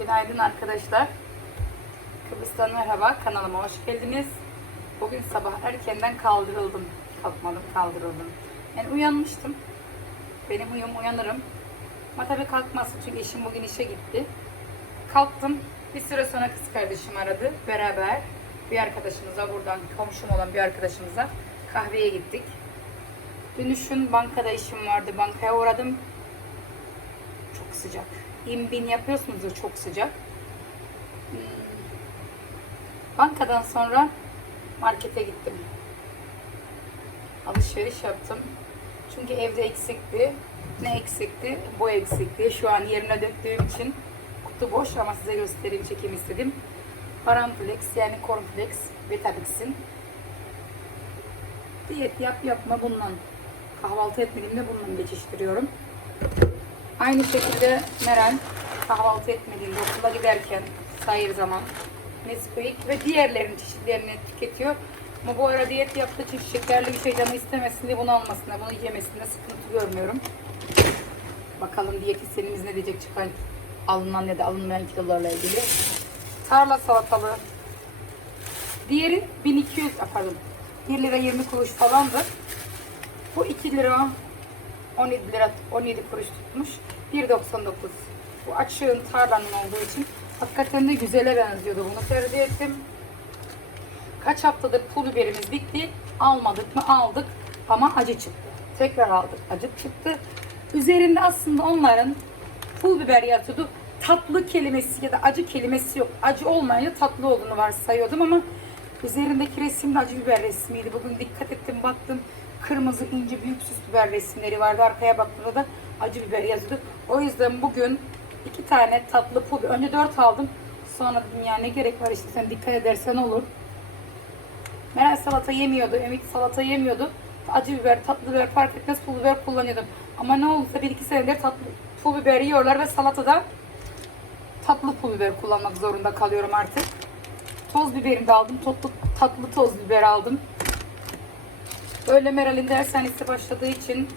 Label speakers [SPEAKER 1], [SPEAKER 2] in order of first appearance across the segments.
[SPEAKER 1] Günaydın arkadaşlar. Kıbrıs'tan merhaba. Kanalıma hoş geldiniz. Bugün sabah erkenden kaldırıldım. Kalkmadım, kaldırıldım. Yani uyanmıştım. Benim uyum uyanırım. Ama tabii kalkmazsın çünkü eşim bugün işe gitti. Kalktım. Bir süre sonra kız kardeşim aradı. Beraber bir arkadaşımıza buradan komşum olan bir arkadaşımıza kahveye gittik. Dönüşün bankada işim vardı. Bankaya uğradım. Sıcak. İmbin yapıyorsunuz da çok sıcak. Hmm. Bankadan sonra markete gittim. Alışveriş yaptım. Çünkü evde eksikti. Ne eksikti? Bu eksikti. Şu an yerine döktüğüm için kutu boş ama size göstereyim, çekeyim istedim. Paranflex yani cornflex, Vitalix'in. Diyet yap yapma bundan. Kahvaltı etmediğimde bununla geçiştiriyorum. Aynı şekilde Meral kahvaltı etmediğinde okula giderken sayır zaman Nesquik ve diğerlerin çeşitlerini tüketiyor. Ama bu ara diyet yaptığı için şekerli bir şey canı istemesin diye bunu almasına, bunu yemesine sıkıntı görmüyorum. Bakalım diyetisyenimiz ne diyecek çıkan alınan ya da alınmayan kilolarla ilgili. Tarla salatalığı. Diğeri 1200, ah, pardon 1 lira 20 kuruş falandı. Bu 2 lira 17 lira 17 kuruş tutmuş. 1.99. Bu açığın tarlanın olduğu için hakikaten de güzele benziyordu. Bunu tercih ettim. Kaç haftadır pul biberimiz bitti. Almadık mı? Aldık. Ama acı çıktı. Tekrar aldık. Acı çıktı. Üzerinde aslında onların pul biber yazıyordu. Tatlı kelimesi ya da acı kelimesi yok. Acı olmayınca tatlı olduğunu varsayıyordum ama üzerindeki resim de acı biber resmiydi. Bugün dikkat ettim baktım. Kırmızı ince büyük süs biber resimleri vardı. Arkaya baktığımda da acı biber yazıyordu. O yüzden bugün iki tane tatlı pul. Önce dört aldım. Sonra dedim ya ne gerek var işte sen dikkat edersen olur. Meral salata yemiyordu. Ümit salata yemiyordu. Acı biber, tatlı biber fark etmez pul biber kullanıyordum. Ama ne olursa bir iki senedir tatlı pul biber yiyorlar ve salatada tatlı pul biber kullanmak zorunda kalıyorum artık. Toz biberimi de aldım. Tatlı, tatlı toz biber aldım. Böyle Meral'in dershanesi başladığı için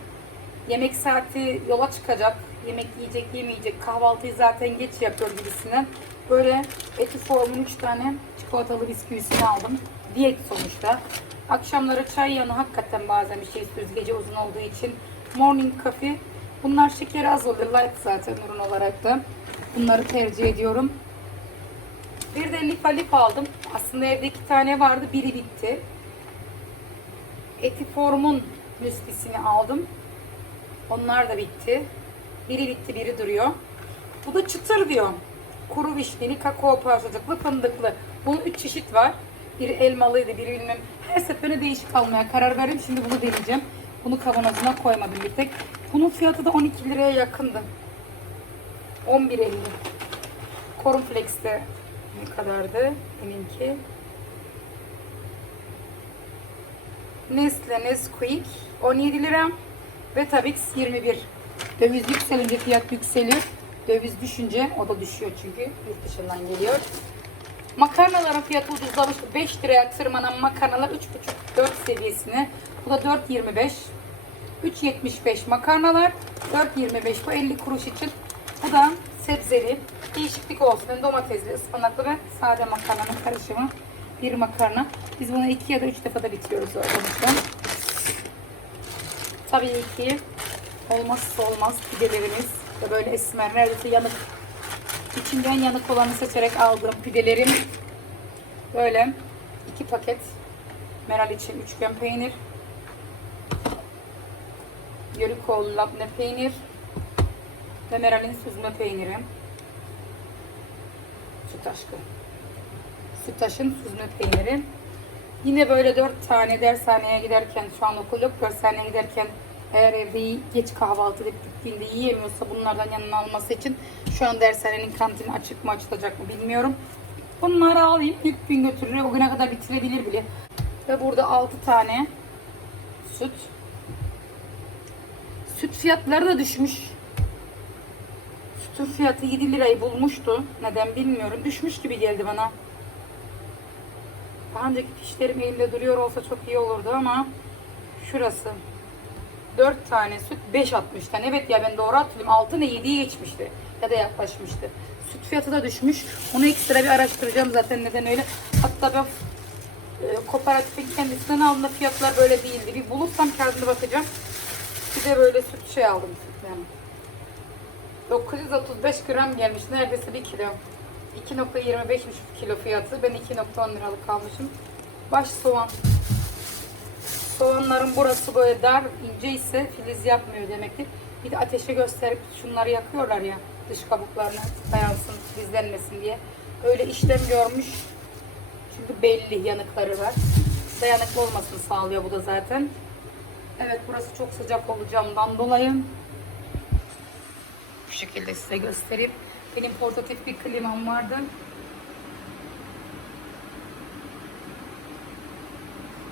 [SPEAKER 1] yemek saati yola çıkacak. Yemek yiyecek, yemeyecek. Kahvaltıyı zaten geç yapıyor gibisinden. Böyle eti formun 3 tane çikolatalı bisküvisini aldım. Diyet sonuçta. Akşamları çay yanı hakikaten bazen bir şey istiyoruz gece uzun olduğu için. Morning coffee. Bunlar şekeri az oluyor. Light zaten ürün olarak da. Bunları tercih ediyorum. Bir de lipa lip aldım. Aslında evde iki tane vardı. Biri bitti. Etiform'un müslisini aldım. Onlar da bitti. Biri bitti, biri duruyor. Bu da çıtır diyor. Kuru vişneli, kakao parçacıklı, fındıklı. Bunun üç çeşit var. Biri elmalıydı, biri bilmem. Her seferine değişik almaya karar verdim. Şimdi bunu deneyeceğim. Bunu kavanozuna koymadım bir tek. Bunun fiyatı da 12 liraya yakındı. 11.50. Cornflakes'te ne kadardı? Eminki. Nestle Nesquik 17 lira ve Tabix 21. Döviz yükselince fiyat yükseliyor. Döviz düşünce o da düşüyor çünkü yurt dışından geliyor. Makarnaların fiyatı ucuzlamış. 5 liraya tırmanan makarnalar 3,5-4 seviyesine. Bu da 4.25. 3.75 makarnalar. 4.25 bu 50 kuruş için. Bu da sebzeli. Değişiklik olsun. Domatesli, ıspanaklı ve sade makarnanın karışımı. Bir makarna. Biz bunu iki ya da üç defa da bitiriyoruz sonuçta. Tabii ki olmazsa olmaz pidelerimiz ve böyle esmer neredeyse yanık. İçinden yanık olanı seçerek aldığım pidelerim böyle iki paket Meral için üçgen peynir Yörükoğlu labne peynir ve Meral'in süzme peyniri süt aşkı Sütaş'ın süzme peyniri. Yine böyle dört tane dershaneye giderken, şu an okul yok, dershaneye giderken eğer evde geç kahvaltı edip gittiğinde yiyemiyorsa bunlardan yanına alması için şu an dershanenin kantini açık mı açılacak mı bilmiyorum. Bunları alayım, ilk gün götürür, o güne kadar bitirebilir bile. Ve burada 6 tane süt. Süt fiyatları da düşmüş. Sütün fiyatı 7 lirayı bulmuştu. Neden bilmiyorum. Düşmüş gibi geldi bana. Daha önceki fişlerim elimde duruyor olsa çok iyi olurdu ama şurası 4 tane süt 5.60'tan. Evet ya ben doğru hatırlıyorum. 6 ne 7'yi geçmişti. markete yaklaşmıştı. Süt fiyatı da düşmüş. Onu ekstra bir araştıracağım zaten neden öyle. Hatta ben e, kooperatifin kendisinden aldığımda fiyatlar böyle değildi. Bir bulursam kağıdına bakacağım. Bir de böyle süt şey aldım süt yani. 935 gram gelmiş. Neredeyse 1 kilo. 2.25 kilo fiyatı. Ben 2.10 liralık almışım. Baş soğan. Soğanların burası böyle dar, ince ise filiz yapmıyor demektir. Bir de ateşe gösterip şunları yakıyorlar ya dış kabuklarını dayansın, filizlenmesin diye. Öyle işlem görmüş. Çünkü belli yanıkları var. Dayanıklı olmasını sağlıyor bu da zaten. Evet burası çok sıcak olacağından dolayı bu şekilde size göstereyim. Benim portatif bir klimam vardı.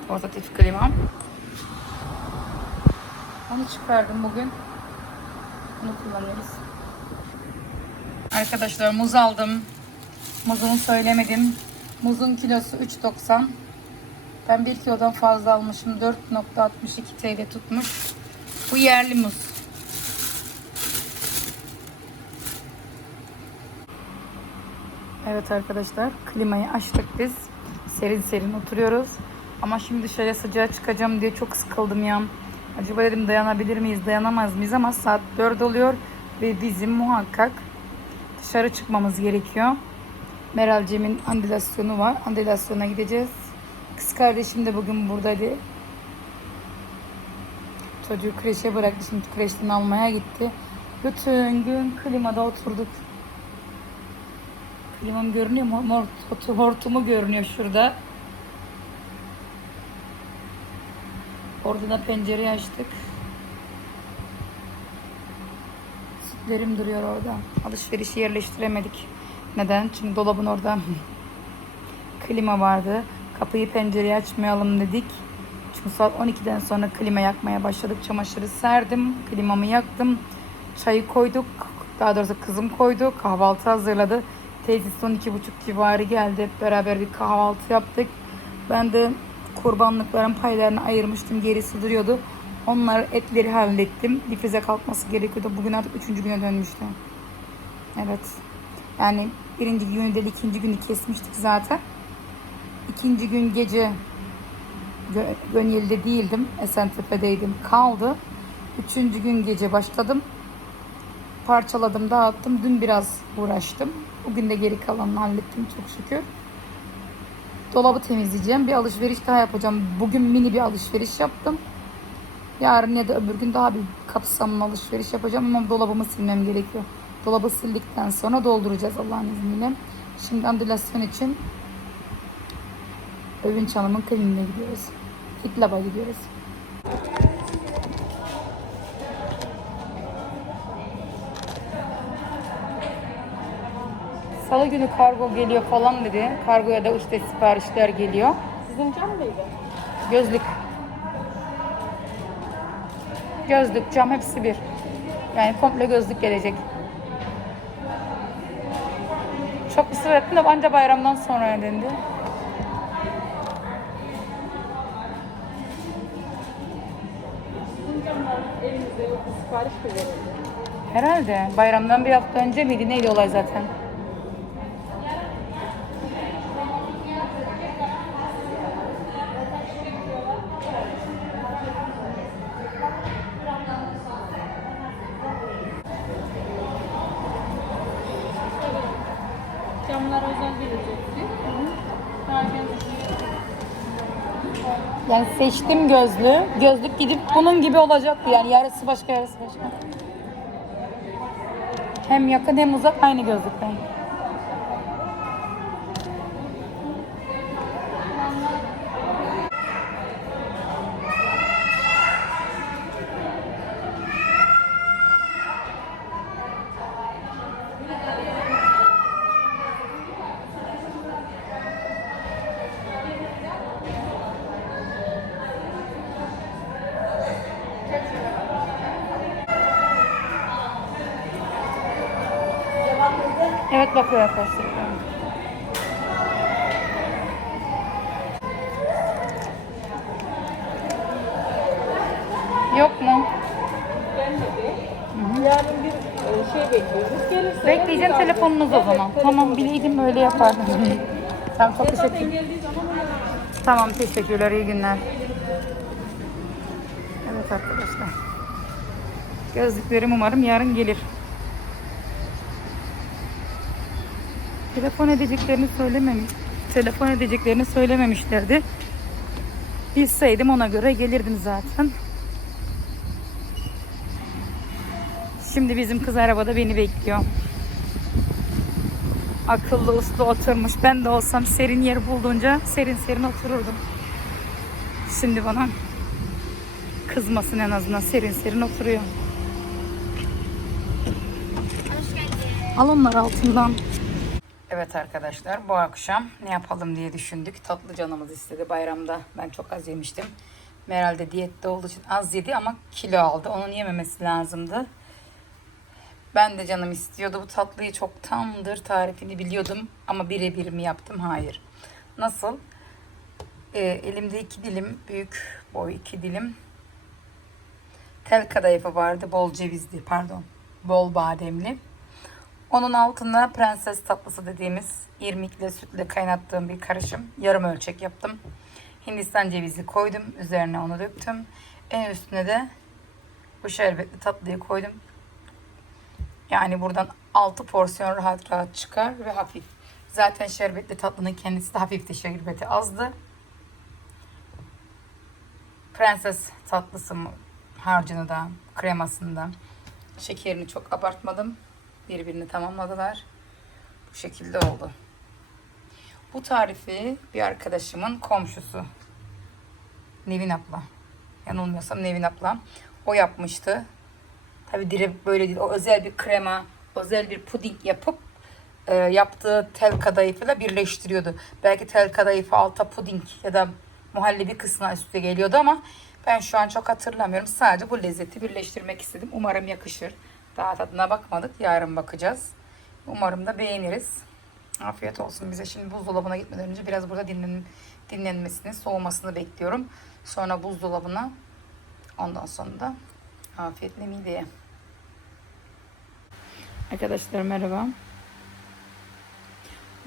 [SPEAKER 1] Portatif klimam. Onu çıkardım bugün. Bunu kullanıyoruz. Arkadaşlar muz aldım. Muzumu söylemedim. Muzun kilosu 3.90. Ben 1 kilodan fazla almışım. 4.62 TL tutmuş. Bu yerli muz. Evet arkadaşlar klimayı açtık biz. Serin serin oturuyoruz. Ama şimdi dışarıya sıcağa çıkacağım diye çok sıkıldım ya. Acaba dedim dayanabilir miyiz dayanamaz mıyız ama saat 4 oluyor ve bizim muhakkak dışarı çıkmamız gerekiyor. Meral Cem'in andilasyonu var. Andilasyona gideceğiz. Kız kardeşim de bugün buradaydı. Çocuğu kreşe bıraktı. Şimdi kreşten almaya gitti. Bütün gün klimada oturduk. Klimam görünüyor mu? Mor- Hortumu görünüyor şurada. Orada da pencereyi açtık. Sütlerim duruyor orada. Alışverişi yerleştiremedik. Neden? Çünkü dolabın orada klima vardı. Kapıyı pencereyi açmayalım dedik. Çünkü saat 12'den sonra klima yakmaya başladık. Çamaşırı serdim. Klimamı yaktım. Çayı koyduk. Daha doğrusu kızım koydu. Kahvaltı hazırladı. Teyzesi 12.30 civarı geldi. Beraber bir kahvaltı yaptık. Ben de kurbanlıkların paylarını ayırmıştım. Gerisi duruyordu. Onlar etleri hallettim. Difrize kalkması gerekiyordu. Bugün artık üçüncü güne dönmüştü. Evet. Yani birinci günü değil ikinci günü kesmiştik zaten. İkinci gün gece Gö- Gönyeli'de değildim. Esentepe'deydim. Kaldı. Üçüncü gün gece başladım. Parçaladım, dağıttım. Dün biraz uğraştım. Bugün de geri kalanını hallettim çok şükür. Dolabı temizleyeceğim. Bir alışveriş daha yapacağım. Bugün mini bir alışveriş yaptım. Yarın ya da öbür gün daha bir kapsamlı alışveriş yapacağım ama dolabımı silmem gerekiyor. Dolabı sildikten sonra dolduracağız Allah'ın izniyle. Şimdi andilasyon için Övünç Hanım'ın kliniğine gidiyoruz. Hitlab'a gidiyoruz. Salı günü kargo geliyor falan dedi. Kargoya da işte siparişler geliyor.
[SPEAKER 2] Sizin cam mıydı?
[SPEAKER 1] Gözlük. Gözlük, cam hepsi bir. Yani komple gözlük gelecek. Çok ısrar ettim de anca bayramdan sonra dendi.
[SPEAKER 2] Yok. Sipariş verildi?
[SPEAKER 1] Herhalde. Bayramdan bir hafta önce miydi? Neydi olay zaten? Yani seçtim gözlüğü. Gözlük gidip bunun gibi olacaktı. Yani yarısı başka yarısı başka. Hem yakın hem uzak aynı gözlükten. Bakıyor arkadaşlar. Yok mu?
[SPEAKER 2] Gelmedi. Yarın bir e, şey bekliyoruz. Gelirse
[SPEAKER 1] Bekleyeceğim telefonunuz o zaman. Tamam bileydim öyle yapardım. tamam çok teşekkür Tamam teşekkürler iyi günler. Evet arkadaşlar. Gözlüklerim umarım yarın gelir. Telefon edeceklerini söylememiş. Telefon edeceklerini söylememişlerdi. Bilseydim ona göre gelirdim zaten. Şimdi bizim kız arabada beni bekliyor. Akıllı uslu oturmuş. Ben de olsam serin yer bulduğunca serin serin otururdum. Şimdi bana kızmasın en azından serin serin oturuyor. Al onları altından. Evet arkadaşlar bu akşam ne yapalım diye düşündük. Tatlı canımız istedi bayramda. Ben çok az yemiştim. Meral de diyette olduğu için az yedi ama kilo aldı. Onun yememesi lazımdı. Ben de canım istiyordu bu tatlıyı çoktandır tarifini biliyordum ama birebir mi yaptım? Hayır. Nasıl? Ee, elimde iki dilim büyük boy iki dilim tel kadayıfı vardı bol cevizli pardon bol bademli. Onun altına prenses tatlısı dediğimiz irmikle sütle kaynattığım bir karışım yarım ölçek yaptım. Hindistan cevizi koydum üzerine onu döktüm. En üstüne de bu şerbetli tatlıyı koydum. Yani buradan 6 porsiyon rahat rahat çıkar ve hafif. Zaten şerbetli tatlının kendisi de hafifti. Şerbeti azdı. Prenses tatlısı harcını da, kremasını da, şekerini çok abartmadım. Birbirini tamamladılar. Bu şekilde oldu. Bu tarifi bir arkadaşımın komşusu. Nevin abla. Yanılmıyorsam Nevin abla. O yapmıştı. Tabi direkt böyle değil. O özel bir krema, özel bir puding yapıp e, yaptığı tel kadayıfıyla birleştiriyordu. Belki tel kadayıfı alta puding ya da muhallebi kısmına üstte geliyordu ama ben şu an çok hatırlamıyorum. Sadece bu lezzeti birleştirmek istedim. Umarım yakışır. Daha tadına bakmadık. Yarın bakacağız. Umarım da beğeniriz. Afiyet olsun bize. Şimdi buzdolabına gitmeden önce biraz burada dinlen, dinlenmesini, soğumasını bekliyorum. Sonra buzdolabına ondan sonra da afiyetle mideye. Arkadaşlar merhaba.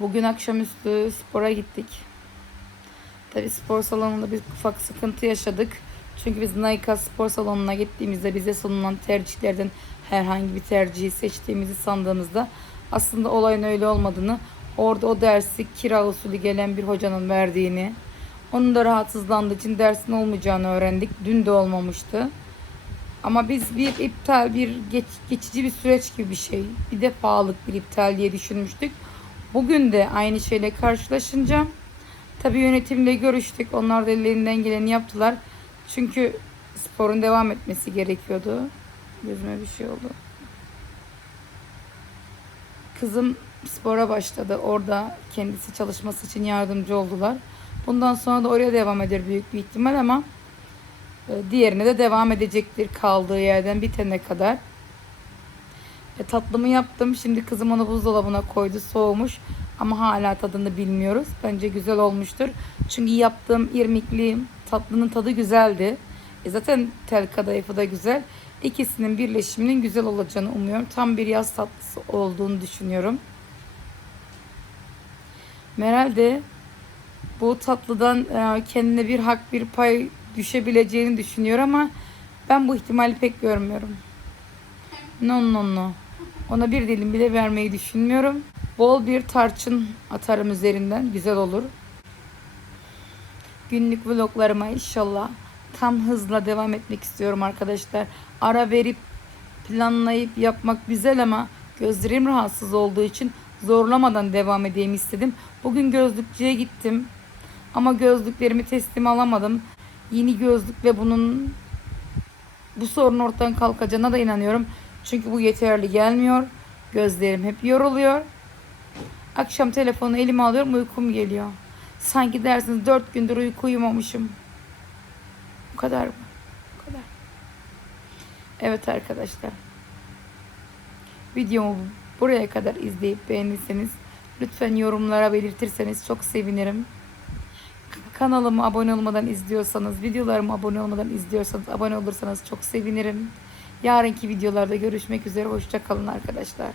[SPEAKER 1] Bugün akşamüstü spora gittik. Tabi spor salonunda bir ufak sıkıntı yaşadık. Çünkü biz Nike spor salonuna gittiğimizde bize sunulan tercihlerden herhangi bir tercihi seçtiğimizi sandığımızda aslında olayın öyle olmadığını, orada o dersi kira usulü gelen bir hocanın verdiğini, onun da rahatsızlandığı için dersin olmayacağını öğrendik. Dün de olmamıştı. Ama biz bir iptal, bir geç, geçici bir süreç gibi bir şey. Bir defalık bir iptal diye düşünmüştük. Bugün de aynı şeyle karşılaşınca tabii yönetimle görüştük. Onlar da ellerinden geleni yaptılar. Çünkü sporun devam etmesi gerekiyordu. Gözüme bir şey oldu. Kızım spora başladı. Orada kendisi çalışması için yardımcı oldular. Bundan sonra da oraya devam eder büyük bir ihtimal ama e, diğerine de devam edecektir kaldığı yerden bitene kadar. E, tatlımı yaptım. Şimdi kızım onu buzdolabına koydu. Soğumuş. Ama hala tadını bilmiyoruz. Bence güzel olmuştur. Çünkü yaptığım irmikli tatlının tadı güzeldi. E, zaten tel kadayıfı da güzel. İkisinin birleşiminin güzel olacağını umuyorum. Tam bir yaz tatlısı olduğunu düşünüyorum. Meral de bu tatlıdan e, kendine bir hak bir pay düşebileceğini düşünüyor ama ben bu ihtimali pek görmüyorum. No no no. Ona bir dilim bile vermeyi düşünmüyorum. Bol bir tarçın atarım üzerinden. Güzel olur. Günlük vloglarıma inşallah tam hızla devam etmek istiyorum arkadaşlar. Ara verip planlayıp yapmak güzel ama gözlerim rahatsız olduğu için zorlamadan devam edeyim istedim. Bugün gözlükçüye gittim. Ama gözlüklerimi teslim alamadım. Yeni gözlük ve bunun bu sorun ortadan kalkacağına da inanıyorum. Çünkü bu yeterli gelmiyor. Gözlerim hep yoruluyor. Akşam telefonu elime alıyorum uykum geliyor. Sanki dersiniz dört gündür uyku uyumamışım. Bu kadar mı? Bu kadar. Evet arkadaşlar. Videomu buraya kadar izleyip beğendiyseniz lütfen yorumlara belirtirseniz çok sevinirim. Kanalıma abone olmadan izliyorsanız, videolarıma abone olmadan izliyorsanız, abone olursanız çok sevinirim. Yarınki videolarda görüşmek üzere. Hoşça kalın arkadaşlar.